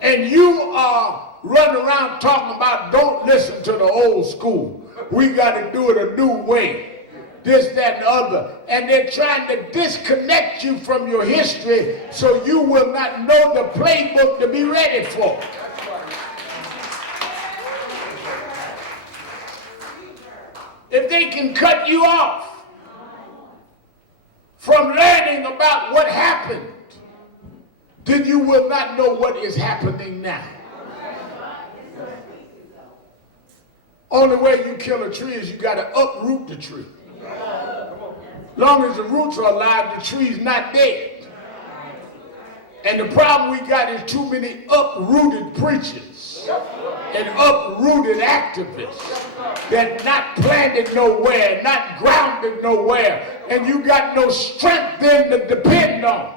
And you are running around talking about don't listen to the old school. We got to do it a new way. This, that, and the other. And they're trying to disconnect you from your history so you will not know the playbook to be ready for. If they can cut you off from learning about what happened, then you will not know what is happening now. Only way you kill a tree is you got to uproot the tree. Long as the roots are alive, the tree's not dead. And the problem we got is too many uprooted preachers and uprooted activists that not planted nowhere, not grounded nowhere, and you got no strength then to depend on.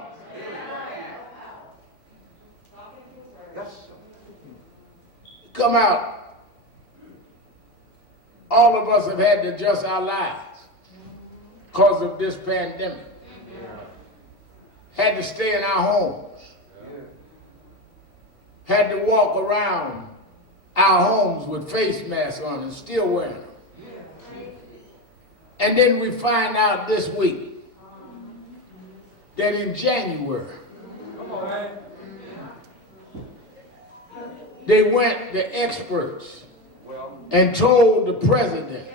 Come out. All of us have had to adjust our lives because of this pandemic. Had to stay in our homes. Had to walk around our homes with face masks on and still wearing them. And then we find out this week that in January, they went, the experts, and told the president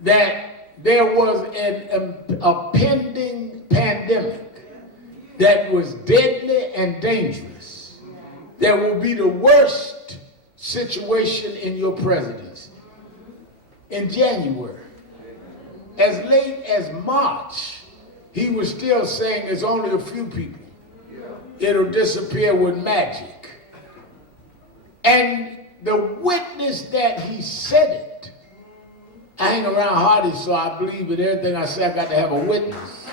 that there was a pending pandemic that was deadly and dangerous, that will be the worst situation in your presidency. In January, as late as March, he was still saying it's only a few people. It'll disappear with magic. And the witness that he said it, I hang around Hardy, so I believe in everything I say. I got to have a witness.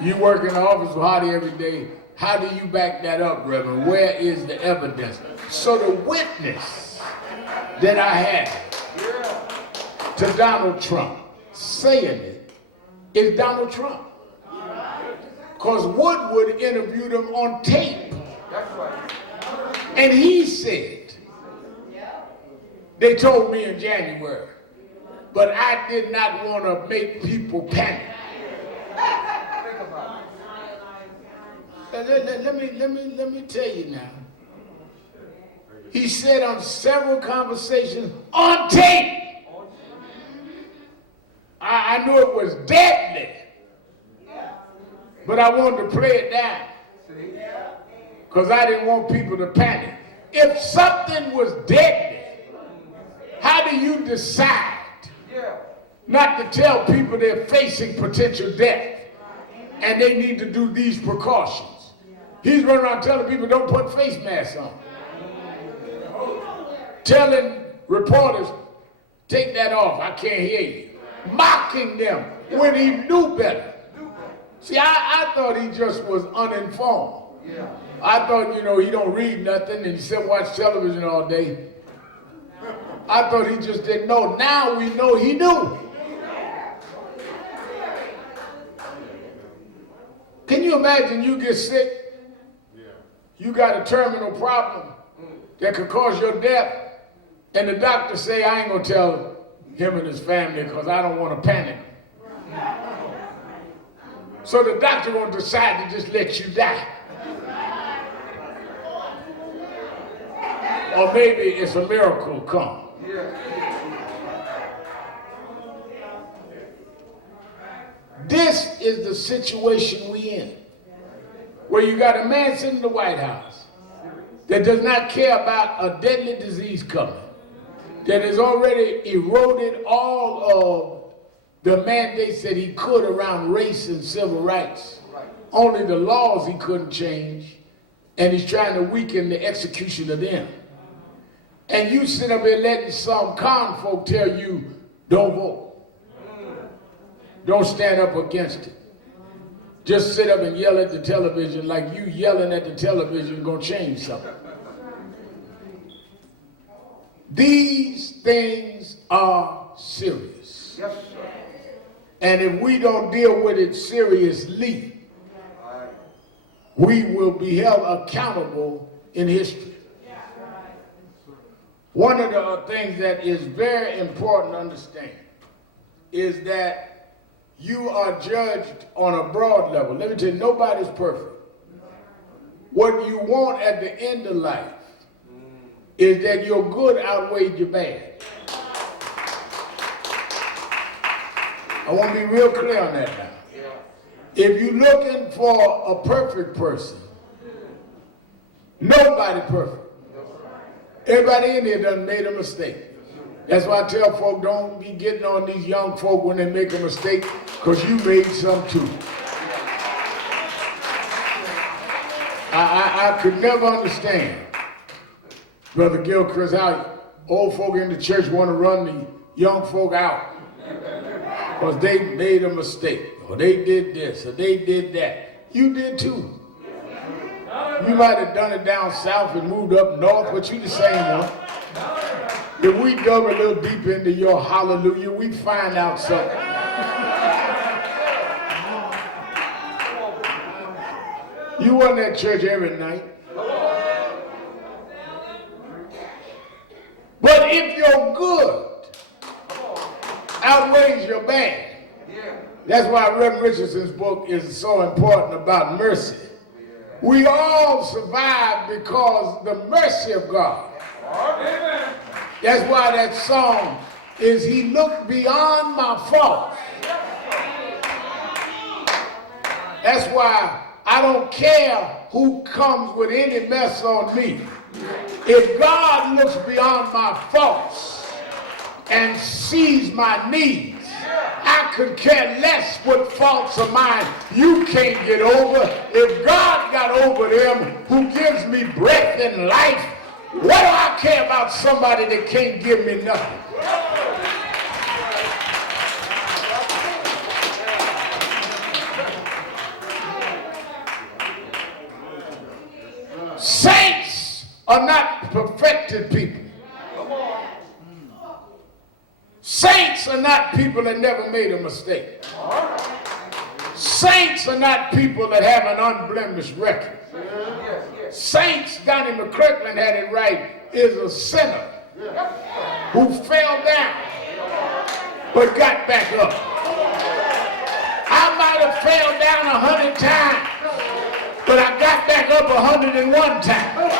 You work in the office with Hardy every day. How do you back that up, Reverend? Where is the evidence? So the witness that I had to Donald Trump saying it is Donald Trump. Because Woodward interviewed him on tape. And he said, they told me in January, but I did not want to make people panic. Let me tell you now. He said on several conversations on tape, I knew it was deadly, but I wanted to play it down because I didn't want people to panic. If something was deadly, how do you decide not to tell people they're facing potential death and they need to do these precautions? He's running around telling people don't put face masks on. Telling reporters, take that off, I can't hear you. Mocking them when he knew better. See, I thought he just was uninformed. I thought, he don't read nothing and he said watch television all day. I thought he just didn't know. Now we know he knew. Can you imagine you get sick? You got a terminal problem that could cause your death, and the doctor say, I ain't gonna tell him and his family because I don't want to panic. So the doctor gonna decide to just let you die. Or maybe it's a miracle come. This is the situation we in, where you got a man sitting in the White House that does not care about a deadly disease coming, that has already eroded all of the mandates that he could around race and civil rights. Only the laws he couldn't change, and he's trying to weaken the execution of them. And you sit up here letting some con folk tell you, don't vote. Don't stand up against it. Just sit up and yell at the television like you yelling at the television gonna change something. These things are serious. Yes, sir. And if we don't deal with it seriously, we will be held accountable in history. One of the things that is very important to understand is that you are judged on a broad level. Let me tell you, nobody's perfect. What you want at the end of life is that your good outweighed your bad. I want to be real clear on that now. If you're looking for a perfect person, nobody perfect. Everybody in here done made a mistake. That's why I tell folk, don't be getting on these young folk when they make a mistake, because you made some too. I could never understand, Brother Gilchrist, how old folk in the church want to run the young folk out because they made a mistake, or they did this, or they did that. You did too. You might have done it down south and moved up north, but you the same one. If we dug a little deep into your hallelujah, we'd find out something. You wasn't at church every night. But if your good outweighs your bad, that's why Reverend Richardson's book is so important about mercy. We all survive because the mercy of God. That's why that song is He looked beyond my faults. That's why I don't care who comes with any mess on me. If God looks beyond my faults and sees my needs, I could care less what faults of mine you can't get over. If God got over them who gives me breath and life, what do I care about somebody that can't give me nothing? Saints are not perfected people. Saints are not people that never made a mistake. Saints are not people that have an unblemished record. Saints, Donnie McClurkin had it right, is a sinner who fell down but got back up. I might have fell down 100 times, but I got back up 101 times.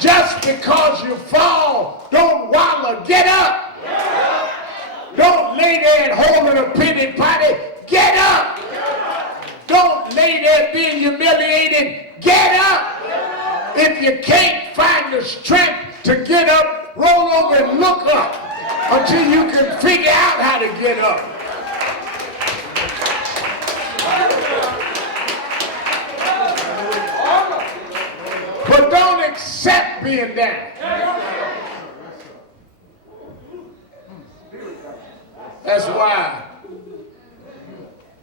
Just because you fall, don't wallow, get up. Don't lay there and holding a pity potty, get up. Don't lay there being humiliated, get up. If you can't find the strength to get up, roll over and look up until you can figure out how to get up. But don't accept being down. That's why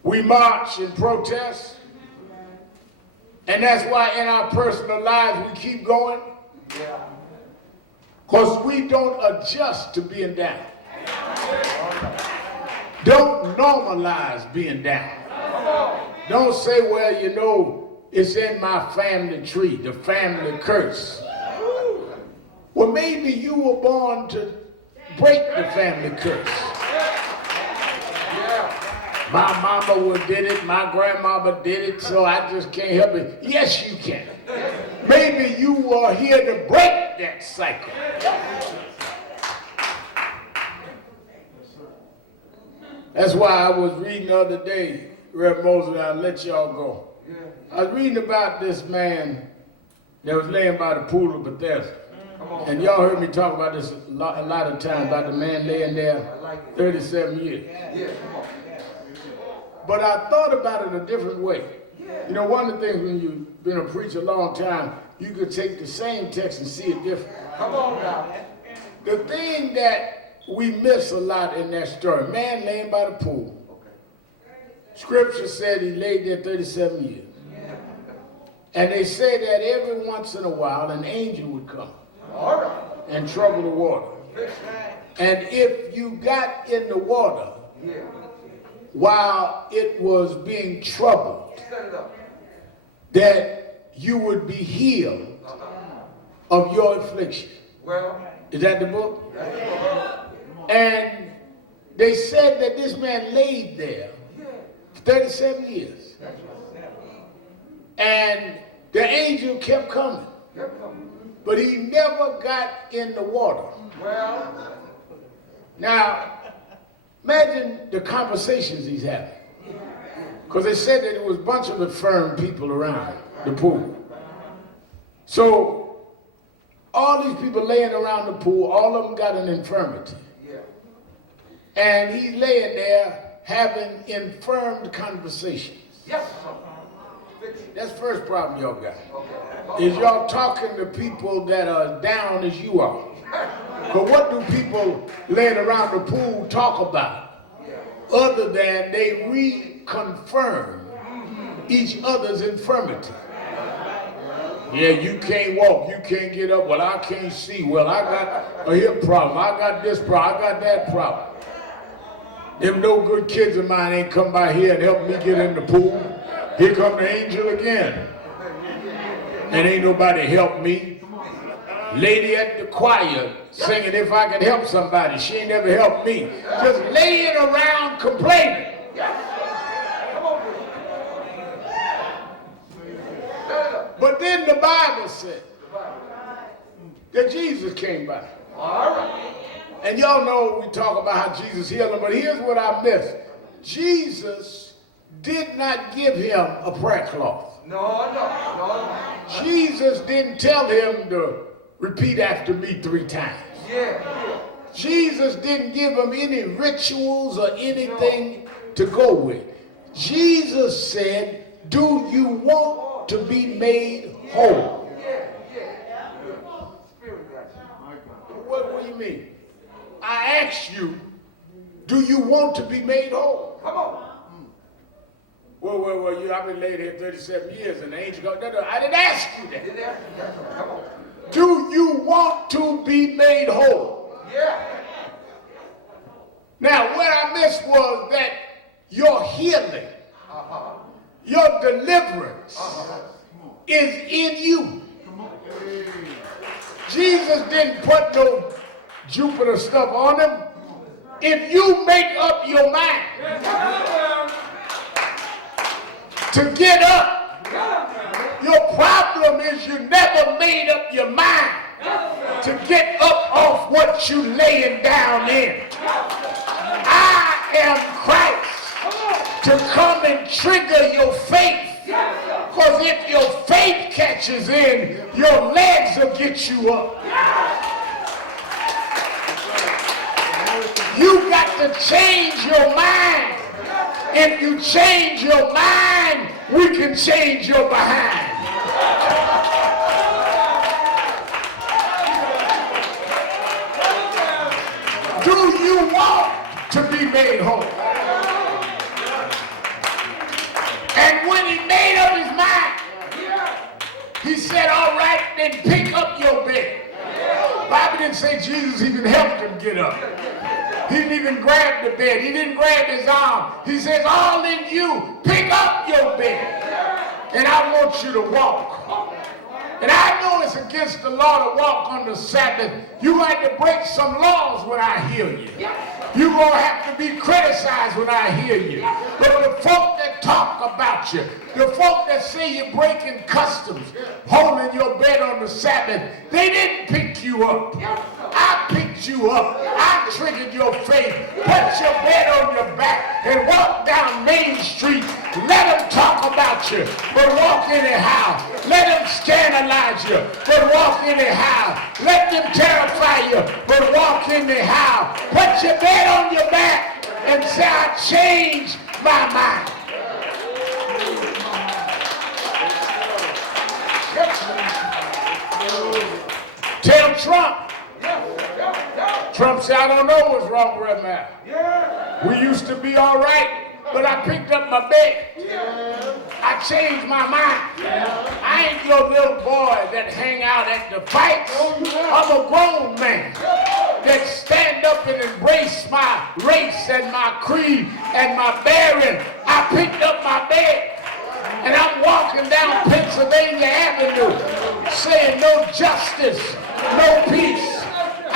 we march and protest. And that's why in our personal lives we keep going. Because we don't adjust to being down. Don't normalize being down. Don't say, well, you know, it's in my family tree, the family curse. Well, maybe you were born to break the family curse. My mama did it, my grandmama did it, so I just can't help it. Yes, you can. Maybe you were here to break that cycle. That's why I was reading the other day, Reverend Moses, I'll let y'all go. I was reading about this man that was laying by the pool of Bethesda. And y'all heard me talk about this a lot of times, about the man laying there 37 years. But I thought about it a different way. You know, one of the things when you've been a preacher a long time, you could take the same text and see it different. Come on now. The thing that we miss a lot in that story, man laying by the pool. Scripture said he laid there 37 years. And they say that every once in a while an angel would come and trouble the water. And if you got in the water, while it was being troubled, that you would be healed of your affliction. Well, Is that the book? And they said that this man laid there 37 years. And the angel kept coming. But he never got in the water. well, Now, imagine the conversations he's having. Because they said that there was a bunch of infirm people around the pool. So, all these people laying around the pool, all of them got an infirmity. yeah. And he's laying there having infirmed conversations. Yes, That's the first problem y'all got. Is y'all talking to people that are down as you are. But what do people laying around the pool talk about? Other than they reconfirm each other's infirmity. Yeah, you can't walk, you can't get up, well, I can't see, well, I got a hip problem, I got this problem, I got that problem. Them no good kids of mine ain't come by here and helped me get in the pool. Here come the angel again. And ain't nobody helped me. Lady at the choir singing if I could help somebody. She ain't never helped me. Just laying around complaining. But then the Bible said that Jesus came by. And y'all know we talk about how Jesus healed him, but here's what I missed. Jesus did not give him a prayer cloth. No. Jesus didn't tell him to repeat after me 3 times. Yeah. Jesus didn't give him any rituals or anything to go with. Jesus said, do you want to be made whole? What do you mean? I asked you, do you want to be made whole? Come on. Well, I've been laid here 37 years and the angel goes, no, I didn't ask you that. Come on. Do you want to be made whole? Yeah. Now, what I missed was that your healing, your deliverance is in you. Jesus didn't put no Jupiter stuff on him. If you make up your mind to get up, your problem is you never made up your mind to get up off what you laying down in. I am Christ to come and trigger your faith. Because if your faith catches in, your legs will get you up. You got to change your mind. If you change your mind, we can change your behind. Do you want to be made whole? And when he made up his mind, he said, all right, then pick up your bed. The Bible didn't say Jesus even helped him get up. He didn't even grab the bed. He didn't grab his arm. He says, all in you, pick up your bed. And I want you to walk. And I know it's against the law to walk on the Sabbath. You got to break some laws when I heal you. You're going to have to be criticized when I hear you. But the folk that talk about you, the folk that say you're breaking customs, holding your bed on the Sabbath, they didn't pick you up. I picked you up. I triggered your faith. Put your bed on your back and walk down Main Street. Let them talk about you, but walk anyhow. Let them scandalize you, but walk anyhow. Let them terrify you, but walk anyhow. Put your bed on your back and say, I changed my mind. Tell Trump. Trump said, I don't know what's wrong with me. We used to be all right, but I picked up my bed. I changed my mind. I ain't your little boy that hang out at the fights. I'm a grown man that stand up and embrace my race and my creed and my bearing. I picked up my bed and I'm walking down Pennsylvania Avenue saying no justice, no peace.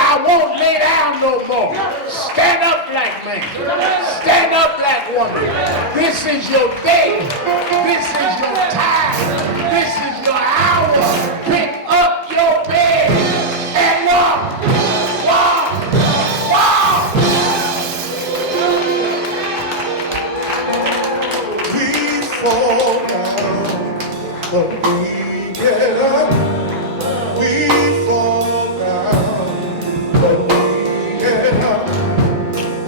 I won't lay down no more. Stand up, black man. Stand up, black woman. This is your day. This is your time. This is your hour. Pick up your bed and walk. Walk. Walk. We fall down, but we get up. We fall down, but we get up.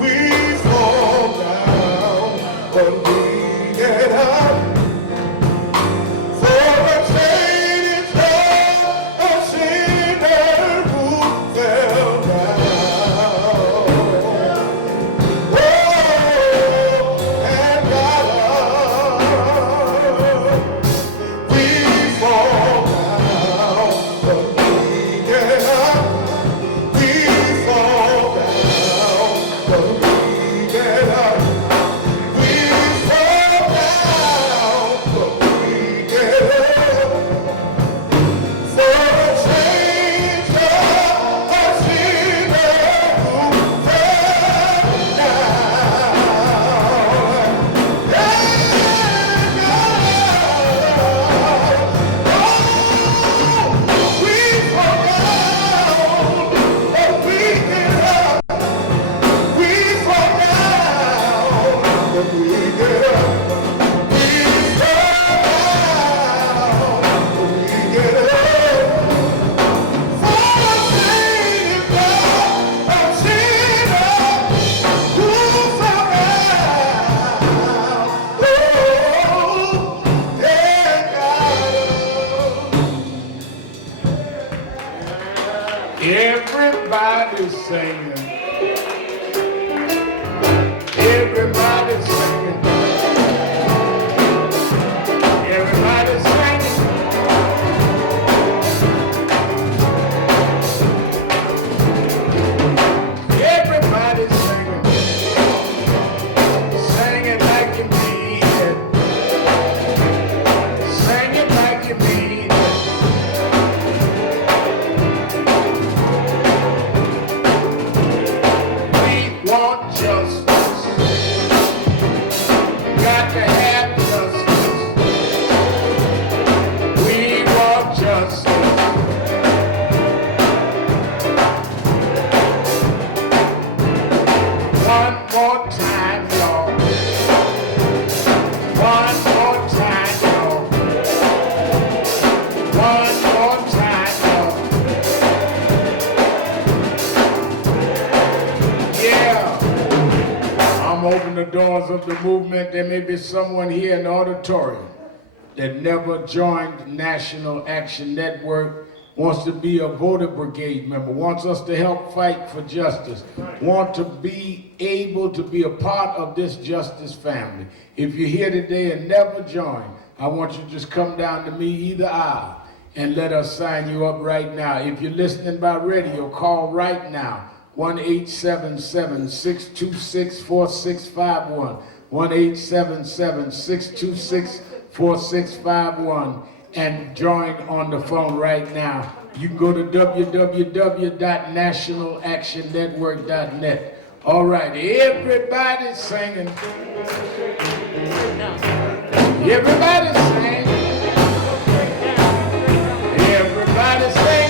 We fall down, but we get up. For the chain is gone, a sinner who fell down. Oh, and got up. We fall down, but we get up. We fall down, but we get up. We fall down, but we get up. For a change of a sinner who fell down. We fall down, but we get up. We fall down, but we get up. We fall down, but we get up. For the sake of a sinner who fell down. Oh, yeah, God. Everybody's singing. Everybody's singing. Everybody's singing. Everybody's singing. Singing like you mean it. Singing like you mean it. We want justice. Got to have justice. We want justice. One more time, y'all. One more time, y'all. One more time, y'all. Yeah. I'm opening the doors of the movement. There may be someone here in the auditorium that never joined National Action Network, wants to be a voter brigade member, wants us to help fight for justice, want to be able to be a part of this justice family. If you're here today and never joined, I want you to just come down to me either aisle and let us sign you up right now. If you're listening by radio, call right now. 1-877-626-4651. 1-877-626-4651 and join on the phone right now. You can go to www.nationalactionnetwork.net. All right, everybody's singing. Everybody's singing. Everybody's singing.